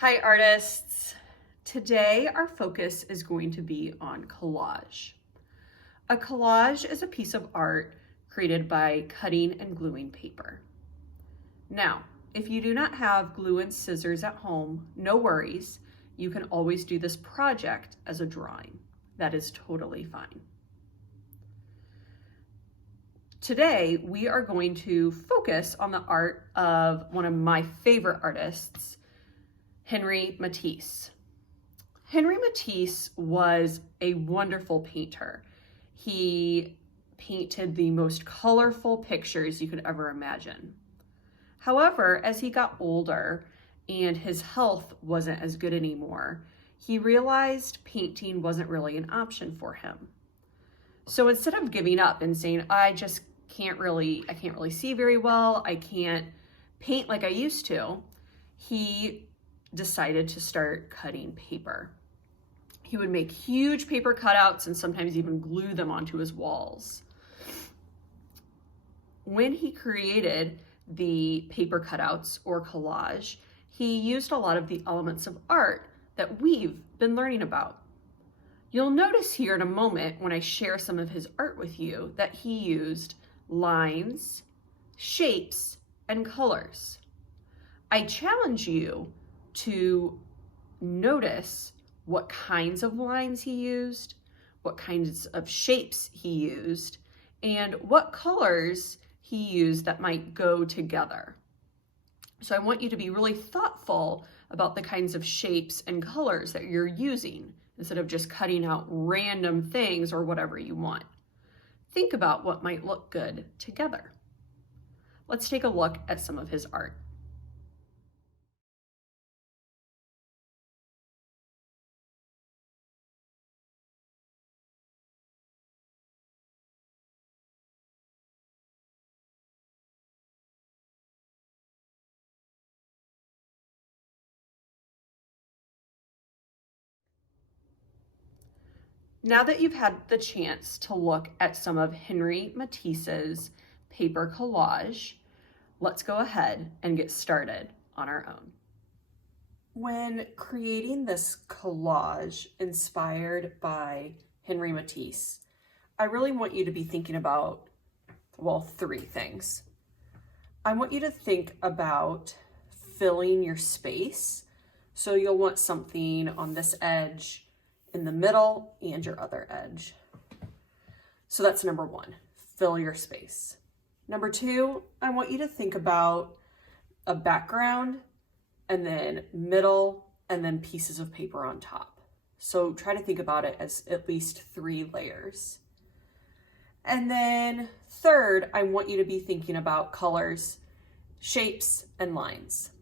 Hi artists! Today our focus is going to be on collage. A collage is a piece of art created by cutting and gluing paper. Now, if you do not have glue and scissors at home, no worries. You can always do this project as a drawing. That is totally fine. Today, we are going to focus on the art of one of my favorite artists, Henri Matisse. Henri Matisse was a wonderful painter. He painted the most colorful pictures you could ever imagine. However, as he got older and his health wasn't as good anymore, he realized painting wasn't really an option for him. So instead of giving up and saying, I can't really see very well, I can't paint like I used to, he decided to start cutting paper. He would make huge paper cutouts and sometimes even glue them onto his walls. When he created the paper cutouts or collage, he used a lot of the elements of art that we've been learning about. You'll notice here in a moment when I share some of his art with you that he used lines, shapes, and colors. I challenge you to notice what kinds of lines he used, what kinds of shapes he used, and what colors he used that might go together. So I want you to be really thoughtful about the kinds of shapes and colors that you're using instead of just cutting out random things or whatever you want. Think about what might look good together. Let's take a look at some of his art. Now that you've had the chance to look at some of Henri Matisse's paper collage, let's go ahead and get started on our own. When creating this collage inspired by Henri Matisse, I really want you to be thinking about, well, three things. I want you to think about filling your space. So you'll want something on this edge, in the middle, and your other edge. So that's number one, fill your space. Number two, I want you to think about a background and then middle and then pieces of paper on top. So try to think about it as at least 3 layers. And then third, I want you to be thinking about colors, shapes, and lines.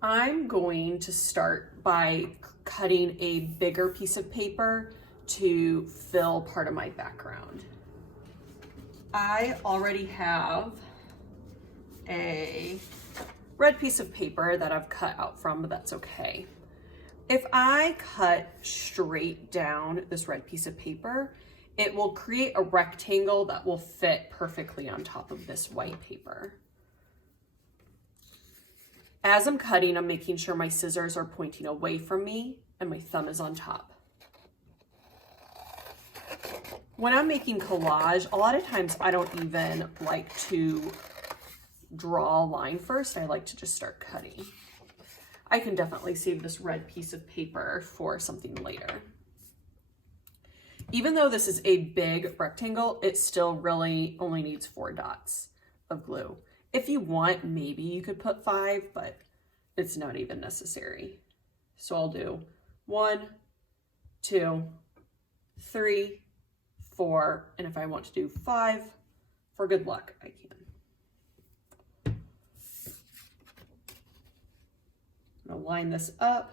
I'm going to start by cutting a bigger piece of paper to fill part of my background. I already have a red piece of paper that I've cut out from, but that's okay. If I cut straight down this red piece of paper, it will create a rectangle that will fit perfectly on top of this white paper. As I'm cutting, I'm making sure my scissors are pointing away from me and my thumb is on top. When I'm making collage, a lot of times I don't even like to draw a line first. I like to just start cutting. I can definitely save this red piece of paper for something later. Even though this is a big rectangle, it still really only needs 4 dots of glue. If you want, maybe you could put 5, but it's not even necessary. So I'll do 1, 2, 3, 4, and if I want to do 5, for good luck, I can. I'm gonna line this up,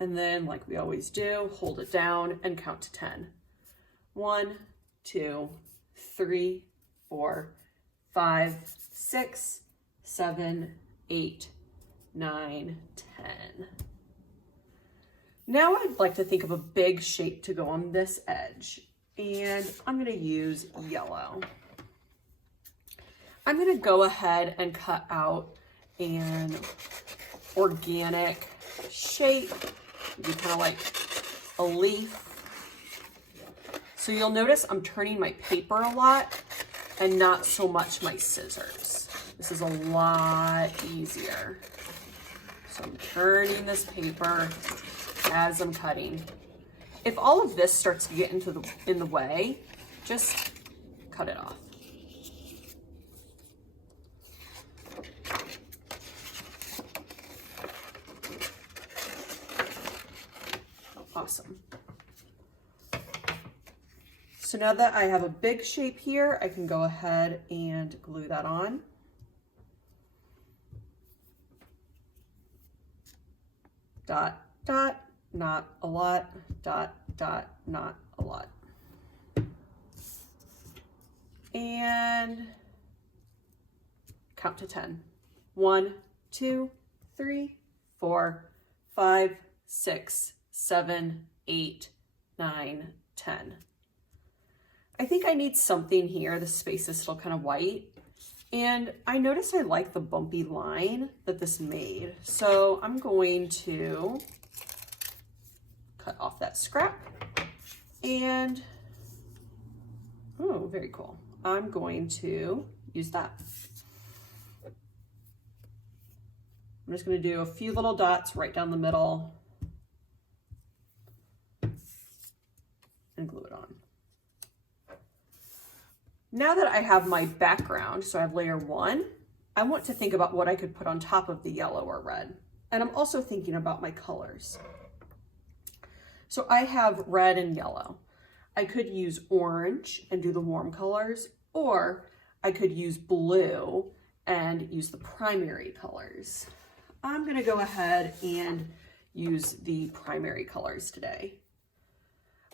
and then like we always do, hold it down and count to 10. 1, 2, 3, 4, 5, 6, 7, 8, 9, 10. Now I'd like to think of a big shape to go on this edge, and I'm going to use yellow. I'm going to go ahead and cut out and organic shape. Maybe kind of like a leaf. So you'll notice I'm turning my paper a lot and not so much my scissors. This is a lot easier. So I'm turning this paper as I'm cutting. If all of this starts to get in the way, just cut it off. Awesome. So now that I have a big shape here, I can go ahead and glue that on. Dot, dot, not a lot, dot, dot, not a lot. And count to 10. 1, 2, 3, 4, 5, 6, 7, 8, 9, 10. I think I need something here. The space is still kind of white. And I notice I like the bumpy line that this made. So I'm going to cut off that scrap. And, oh, very cool. I'm going to use that. I'm just going to do a few little dots right down the middle and glue it on. Now that I have my background, so I have layer 1, I want to think about what I could put on top of the yellow or red. And I'm also thinking about my colors. So I have red and yellow. I could use orange and do the warm colors, or I could use blue and use the primary colors. I'm gonna go ahead and use the primary colors today.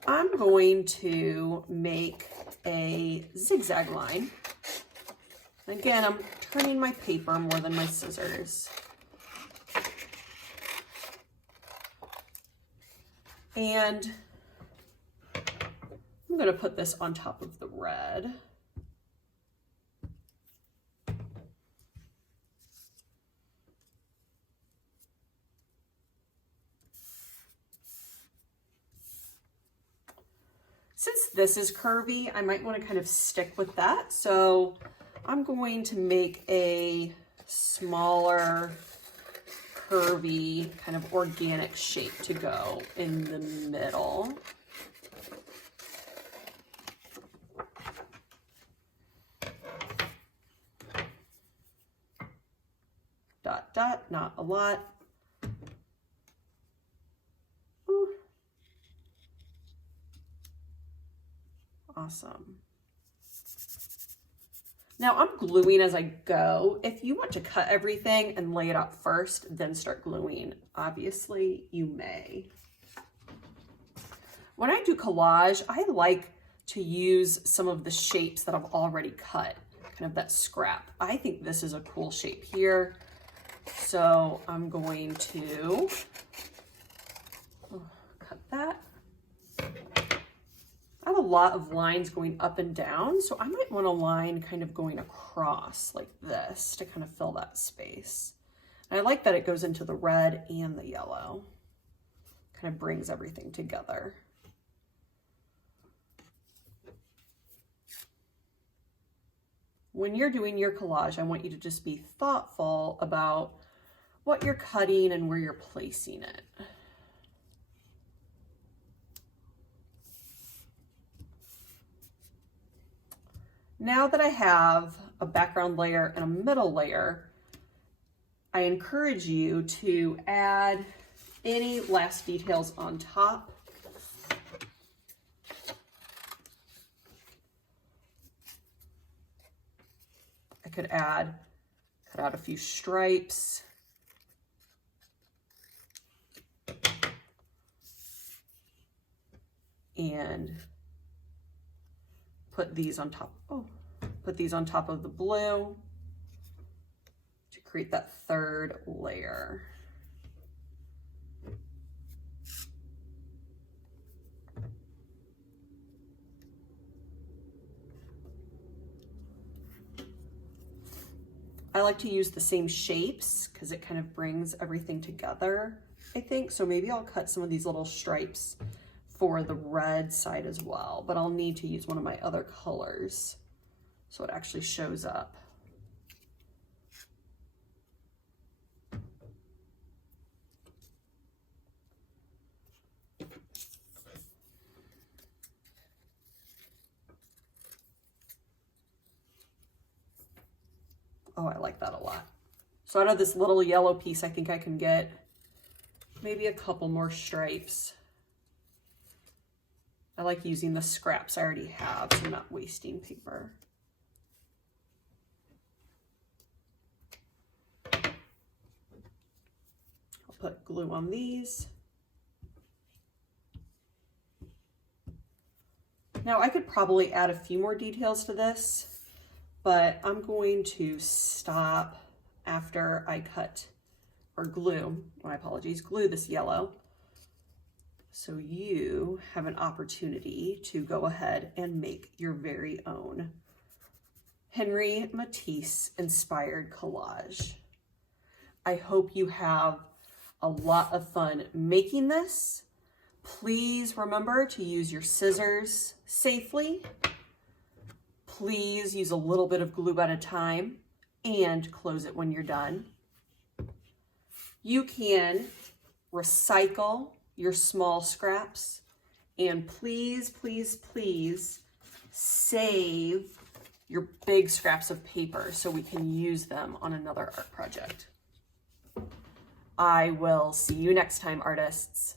I'm going to make a zigzag line. Again, I'm turning my paper more than my scissors. And I'm going to put this on top of the red. Since this is curvy, I might want to kind of stick with that. So I'm going to make a smaller, curvy, kind of organic shape to go in the middle. Dot, dot, not a lot. Ooh. Awesome. Now I'm gluing as I go. If you want to cut everything and lay it out first, then start gluing, obviously you may. When I do collage, I like to use some of the shapes that I've already cut, kind of that scrap. I think this is a cool shape here. So I'm going to cut that. I have a lot of lines going up and down, so I might want a line kind of going across like this to kind of fill that space. And I like that it goes into the red and the yellow. Kind of brings everything together. When you're doing your collage, I want you to just be thoughtful about what you're cutting and where you're placing it. Now that I have a background layer and a middle layer, I encourage you to add any last details on top. I could cut out a few stripes. And put these on top. Put these on top of the blue to create that third layer. I like to use the same shapes because it kind of brings everything together, I think. So maybe I'll cut some of these little stripes for the red side as well, but I'll need to use one of my other colors so it actually shows up. Oh, I like that a lot. So out of this little yellow piece, I think I can get maybe a couple more stripes. I like using the scraps I already have, so I'm not wasting paper. I'll put glue on these. Now I could probably add a few more details to this, but I'm going to stop after I cut or glue, my apologies, glue this yellow. So you have an opportunity to go ahead and make your very own Henri Matisse inspired collage. I hope you have a lot of fun making this. Please remember to use your scissors safely. Please use a little bit of glue at a time and close it when you're done. You can recycle your small scraps, and please, please, please save your big scraps of paper so we can use them on another art project. I will see you next time, artists.